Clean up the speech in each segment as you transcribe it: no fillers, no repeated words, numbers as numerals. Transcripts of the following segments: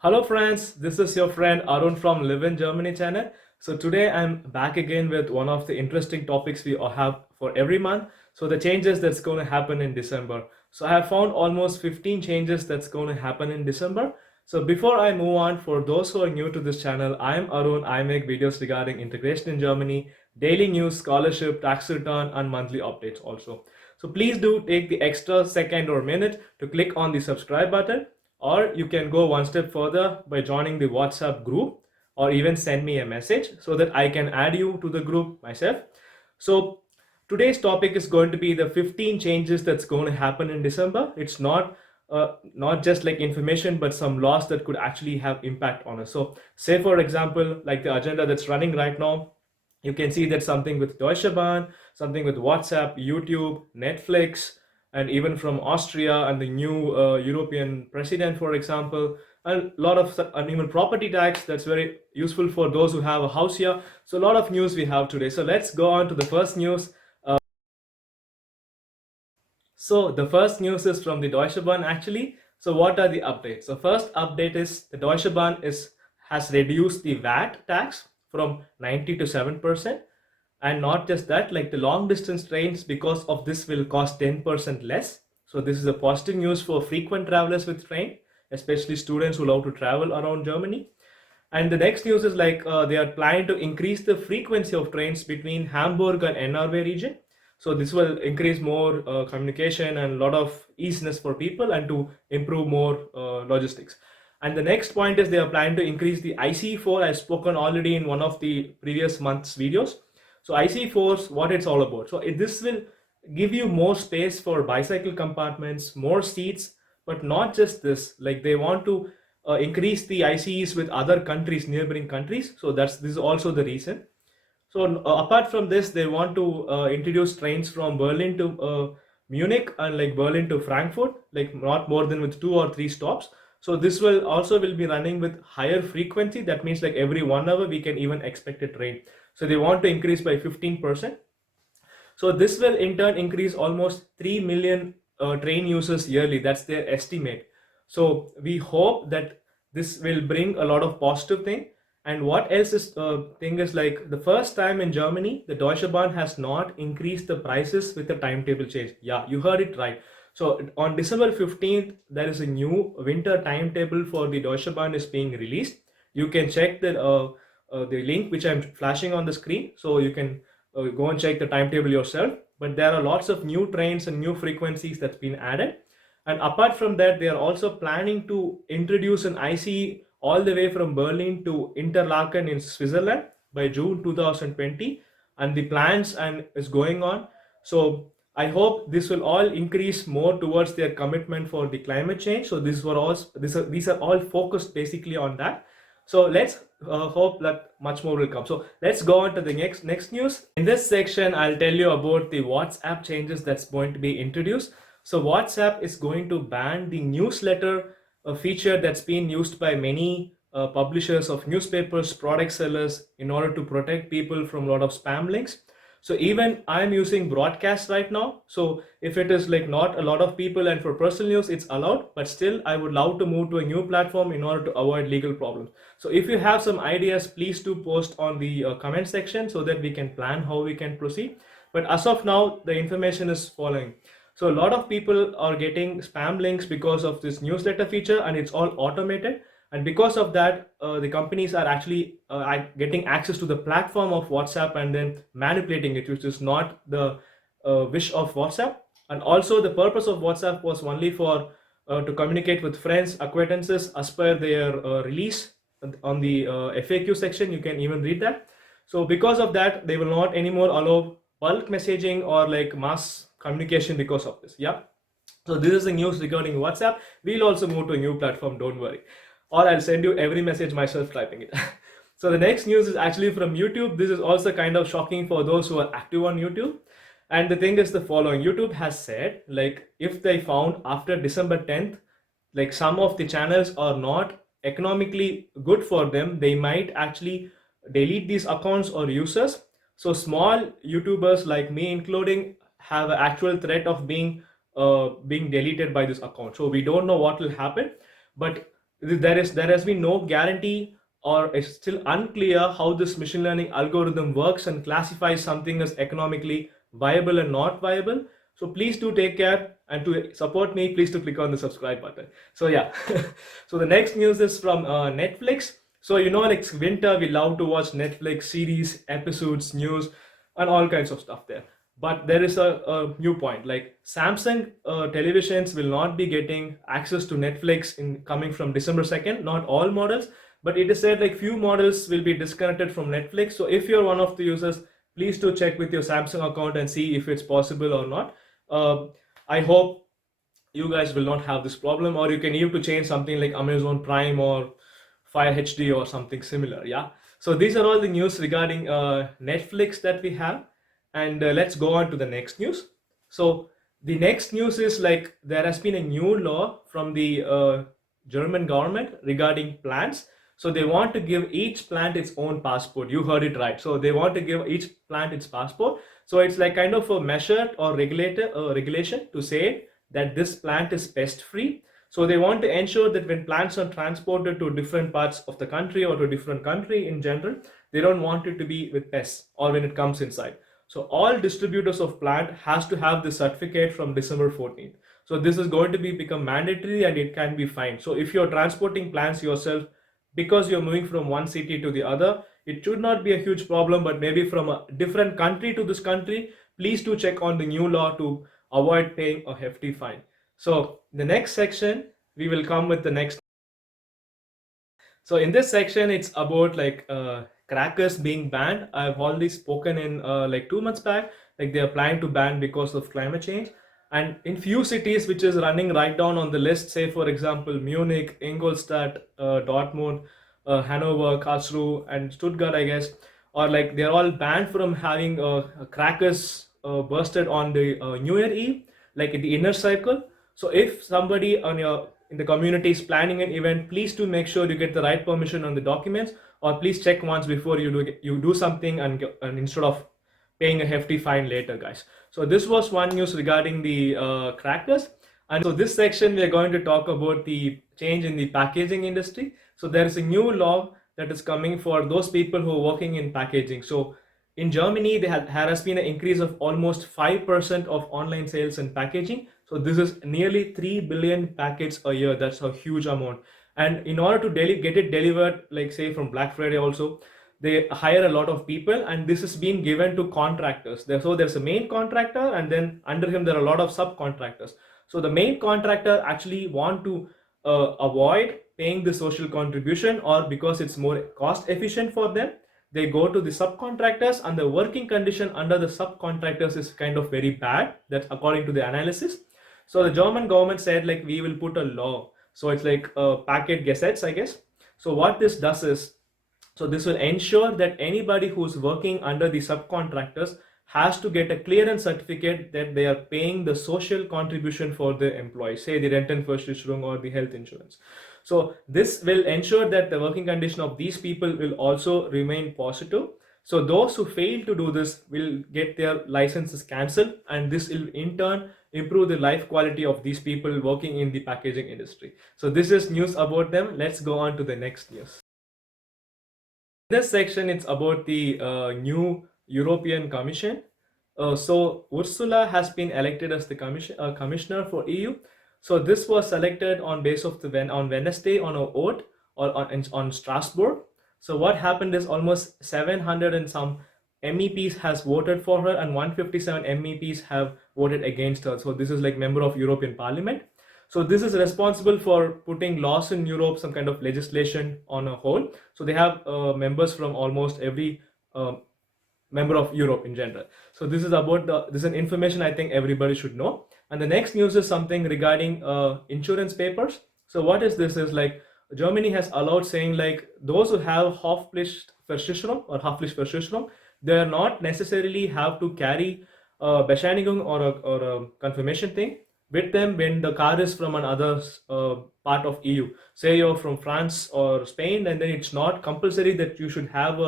Hello friends, this is your friend Arun from Live in Germany channel. So today I'm back again with one of the interesting topics we all have for every month. So the changes that's going to happen in December. So I have found almost 15 changes that's going to happen in December. So before I move on, for those who are new to this channel, I am Arun. I make videos regarding integration in Germany, daily news, scholarship, tax return, and monthly updates also. So please do take the extra second or minute to click on the subscribe button, or you can go one step further by joining the WhatsApp group or even send me a message so that I can add you to the group myself. So today's topic is going to be the 15 changes that's going to happen in December. It's not just like information, but some laws that could actually have impact on us. So say for example, like the agenda that's running right now, you can see that something with Deutsche Bahn, something with WhatsApp, YouTube, Netflix, and even from Austria and the new European president, for example, and a lot of and even property tax that's very useful for those who have a house here. So a lot of news we have today. So let's go on to the first news. So the first news is from the Deutsche Bahn actually. So what are the updates? So first update is the Deutsche Bahn has reduced the VAT tax from 90 to 7%. And not just that, like the long distance trains, because of this, will cost 10% less. So this is a positive news for frequent travelers with train, especially students who love to travel around Germany. And the next news is like they are planning to increase the frequency of trains between Hamburg and Enery region. So this will increase more communication and a lot of easiness for people and to improve more logistics. And the next point is they are planning to increase the IC4. I've spoken already in one of the previous month's videos. So IC4s, what it's all about. So this will give you more space for bicycle compartments, more seats, but not just this. Like they want to increase the ICEs with other countries, neighboring countries. So this is also the reason. So apart from this, they want to introduce trains from Berlin to Munich and like Berlin to Frankfurt, like not more than with 2 or 3 stops. So this will be running with higher frequency. That means like every 1 hour we can even expect a train. So they want to increase by 15%. So this will in turn increase almost 3 million train users yearly. That's their estimate. So we hope that this will bring a lot of positive thing. And what else is thing is like the first time in Germany, the Deutsche Bahn has not increased the prices with the timetable change. Yeah, you heard it right. So on December 15th, there is a new winter timetable for the Deutsche Bahn is being released. You can check the link which I'm flashing on the screen. So you can go and check the timetable yourself. But there are lots of new trains and new frequencies that's been added. And apart from that, they are also planning to introduce an IC all the way from Berlin to Interlaken in Switzerland by June 2020. And the plans and is going on. So I hope this will all increase more towards their commitment for the climate change. So these are all focused basically on that. So let's hope that much more will come. So let's go on to the next news. In this section, I'll tell you about the WhatsApp changes that's going to be introduced. So WhatsApp is going to ban the newsletter feature that's been used by many publishers of newspapers, product sellers, in order to protect people from a lot of spam links. So even I'm using broadcast right now. So if it is like not a lot of people and for personal news, it's allowed, but still I would love to move to a new platform in order to avoid legal problems. So if you have some ideas, please do post on the comment section so that we can plan how we can proceed. But as of now, the information is following. So a lot of people are getting spam links because of this newsletter feature, and it's all automated. And because of that, the companies are actually getting access to the platform of WhatsApp and then manipulating it, which is not the wish of WhatsApp. And also the purpose of WhatsApp was only for to communicate with friends, acquaintances as per their release on the FAQ section. You can even read that. So because of that, they will not anymore allow bulk messaging or like mass communication because of this. Yeah. So this is the news regarding WhatsApp. We'll also move to a new platform, don't worry. Or I'll send you every message myself typing it. So the next news is actually from YouTube. This is also kind of shocking for those who are active on YouTube. And the thing is the following. YouTube has said, like, if they found after December 10th, like some of the channels are not economically good for them, they might actually delete these accounts or users. So small YouTubers like me including have an actual threat of being deleted by this account. So we don't know what will happen, but there has been no guarantee, or it's still unclear how this machine learning algorithm works and classifies something as economically viable and not viable. So please do take care, and to support me, please do click on the subscribe button. So yeah, so the next news is from Netflix. So like winter, we love to watch Netflix series, episodes, news, and all kinds of stuff there. But there is a new point, like Samsung televisions will not be getting access to Netflix in coming from December 2nd. Not all models, but it is said like few models will be disconnected from Netflix. So if you're one of the users, please do check with your Samsung account and see if it's possible or not. I hope you guys will not have this problem, or you can use to change something like Amazon Prime or Fire HD or something similar. Yeah, so these are all the news regarding Netflix that we have. And let's go on to the next news. So the next news is like there has been a new law from the German government regarding plants. So they want to give each plant its own passport. You heard it right. So they want to give each plant its passport. So it's like kind of a measure or regulation to say that this plant is pest free. So they want to ensure that when plants are transported to different parts of the country or to a different country in general, they don't want it to be with pests or when it comes inside. So all distributors of plant has to have the certificate from December 14th. So this is going to become mandatory, and it can be fined. So if you're transporting plants yourself because you're moving from one city to the other, it should not be a huge problem, but maybe from a different country to this country, please do check on the new law to avoid paying a hefty fine. So the next section, we will come with the next. So in this section, it's about like crackers being banned. I've already spoken in like 2 months back, like they are planning to ban because of climate change. And in few cities, which is running right down on the list, say for example, Munich, Ingolstadt, Dortmund, Hanover, Karlsruhe, and Stuttgart, I guess, or like they're all banned from having crackers bursted on the New Year Eve, like in the inner circle. So if somebody in the community is planning an event, please do make sure you get the right permission on the documents, or please check once before you do something, and instead of paying a hefty fine later, guys. So this was one news regarding the crackers. And so this section, we are going to talk about the change in the packaging industry. So there is a new law that is coming for those people who are working in packaging. So in Germany, there has been an increase of almost 5% of online sales in packaging. So this is nearly 3 billion packets a year. That's a huge amount. And in order to get it delivered, like say from Black Friday also, they hire a lot of people, and this is being given to contractors. So there's a main contractor, and then under him there are a lot of subcontractors. So the main contractor actually want to avoid paying the social contribution, or because it's more cost efficient for them, they go to the subcontractors, and the working condition under the subcontractors is kind of very bad. That's according to the analysis. So the German government said like we will put a law. So it's like packet gazettes, I guess. So what this does is, so this will ensure that anybody who's working under the subcontractors has to get a clearance certificate that they are paying the social contribution for the employees, say the Rentenversicherung or the health insurance. So this will ensure that the working condition of these people will also remain positive. So those who fail to do this will get their licenses cancelled, and this will in turn improve the life quality of these people working in the packaging industry. So this is news about them. Let's go on to the next news. In this section, it's about the new European Commission. So Ursula has been elected as the commissioner for EU. So this was selected on base of on Wednesday on a vote or on Strasbourg. So what happened is almost 700 and some MEPs has voted for her, and 157 MEPs have voted against her. So this is like member of European Parliament. So this is responsible for putting laws in Europe, some kind of legislation on a whole. So they have members from almost every member of Europe in general. So this is about this is an information I think everybody should know. And the next news is something regarding insurance papers. So what is this is like Germany has allowed saying like those who have Haftpflichtversicherung, they are not necessarily have to carry a Bescheinigung or a confirmation thing with them when the car is from another part of EU. Say you're from France or Spain, and then it's not compulsory that you should have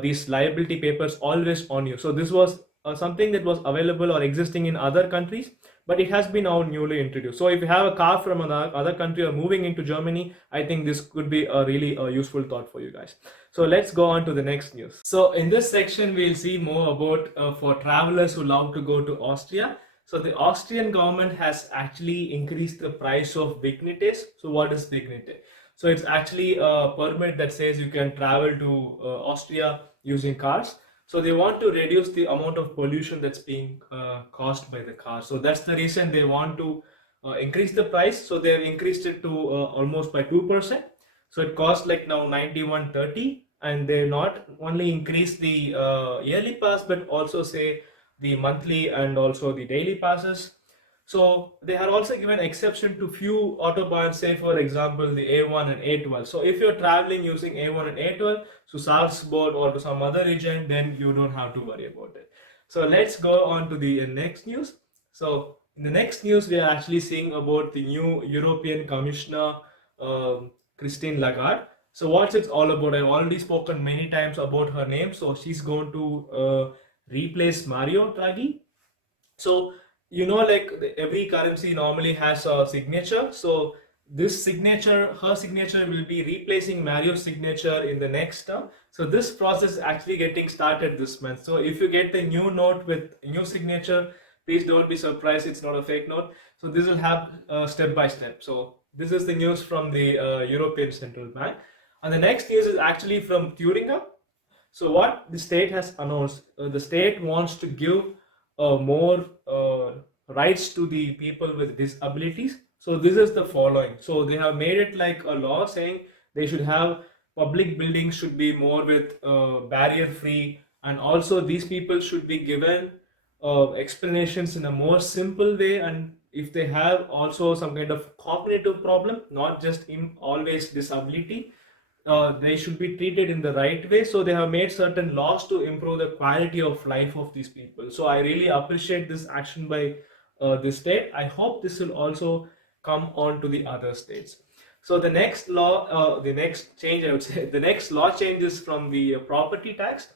these liability papers always on you. So this was something that was available or existing in other countries, but it has been now newly introduced. So if you have a car from another other country or moving into Germany, I think this could be a really useful thought for you guys. So let's go on to the next news. So in this section, we'll see more about for travelers who love to go to Austria. So the Austrian government has actually increased the price of Vignetes. So what is Vignete? So it's actually a permit that says you can travel to Austria using cars. So they want to reduce the amount of pollution that's being caused by the car. So that's the reason they want to increase the price. So they have increased it to almost by 2%. So it costs like now 91.30, and they not only increase the yearly pass but also say the monthly and also the daily passes. So they are also given exception to few autobahns, say for example the A1 and A12. So if you're traveling using A1 and A12 to Salzburg or to some other region, then you don't have to worry about it. So let's go on to the next news. So in the next news, we are actually seeing about the new European Commissioner, Christine Lagarde. So what's it all about? I've already spoken many times about her name. So she's going to replace Mario Draghi. So like every currency normally has a signature. So this signature, her signature will be replacing Mario's signature in the next term. So this process is actually getting started this month. So if you get the new note with new signature, please don't be surprised, it's not a fake note. So this will have step by step. So this is the news from the European Central Bank. And the next news is actually from Thuringia. So what the state has announced, the state wants to give more rights to the people with disabilities. So this is the following. So they have made it like a law saying they should have public buildings should be more with barrier free, and also these people should be given explanations in a more simple way, and if they have also some kind of cognitive problem, not just in always disability, they should be treated in the right way. So they have made certain laws to improve the quality of life of these people. So I really appreciate this action by this state. I hope this will also come on to the other states. So the next law, the next change, I would say, the next law change is from the property tax.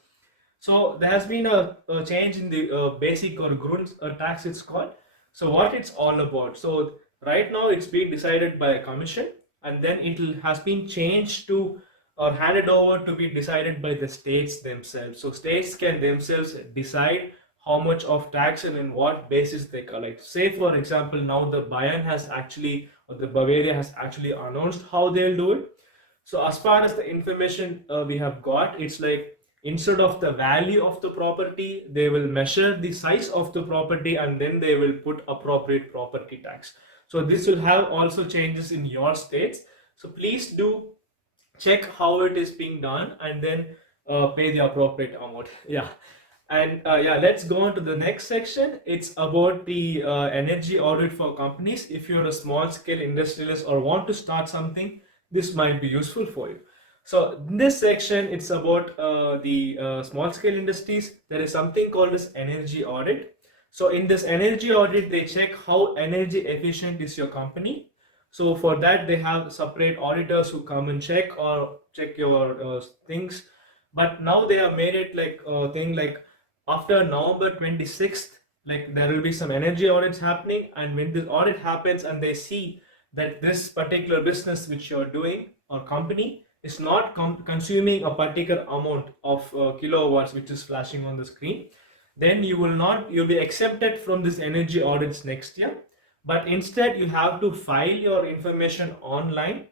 So there has been a change in the basic or grund tax, it's called. So what it's all about. So right now it's being decided by a commission, and then it has been changed to or handed over to be decided by the states themselves. So states can themselves decide how much of tax and in what basis they collect. Say for example, now the Bayern has actually, or the Bavaria has actually announced how they'll do it. So as far as the information we have got, it's like instead of the value of the property, they will measure the size of the property and then they will put appropriate property tax. So this will have also changes in your states. So please do check how it is being done and then pay the appropriate amount. Yeah. And yeah, let's go on to the next section. It's about the energy audit for companies. If you're a small scale industrialist or want to start something, this might be useful for you. So in this section, it's about the small scale industries. There is something called as energy audit. So in this energy audit, they check how energy efficient is your company. So for that, they have separate auditors who come and check your things. But now they have made it like a thing like after November 26th, like there will be some energy audits happening. And when this audit happens and they see that this particular business which you're doing or company is not consuming a particular amount of kilowatts which is flashing on the screen, then you'll be exempted from this energy audits next year. But instead you have to file your information online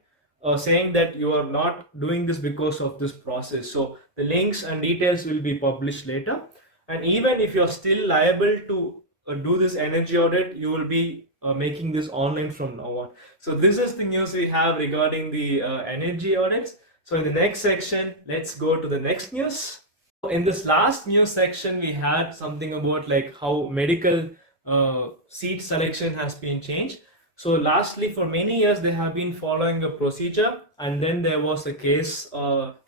saying that you are not doing this because of this process. So the links and details will be published later. And even if you're still liable to do this energy audit, you will be making this online from now on. So this is the news we have regarding the energy audits. So in the next section, let's go to the next news. In this last news section, we had something about like how medical seat selection has been changed. So lastly, for many years, they have been following a procedure, and then there was a case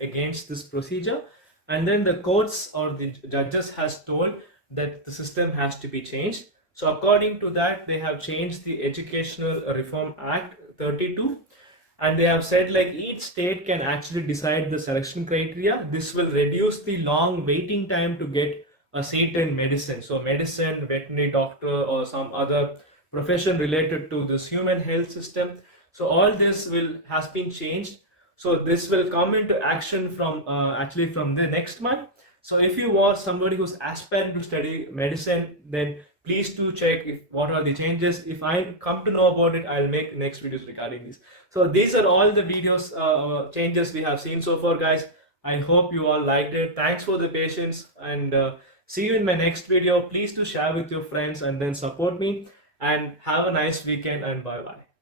against this procedure. And then the courts or the judges has told that the system has to be changed. So according to that, they have changed the Educational Reform Act 32, and they have said like each state can actually decide the selection criteria. This will reduce the long waiting time to get a seat in medicine. So medicine, veterinary doctor, or some other profession related to this human health system. So all this will has been changed. So this will come into action from actually from the next month. So if you are somebody who's aspiring to study medicine, then please do check if what are the changes. If I come to know about it, I'll make next videos regarding this. So these are all the videos changes we have seen so far, guys. I hope you all liked it. Thanks for the patience, and see you in my next video. Please do share with your friends and then support me, and have a nice weekend, and bye bye.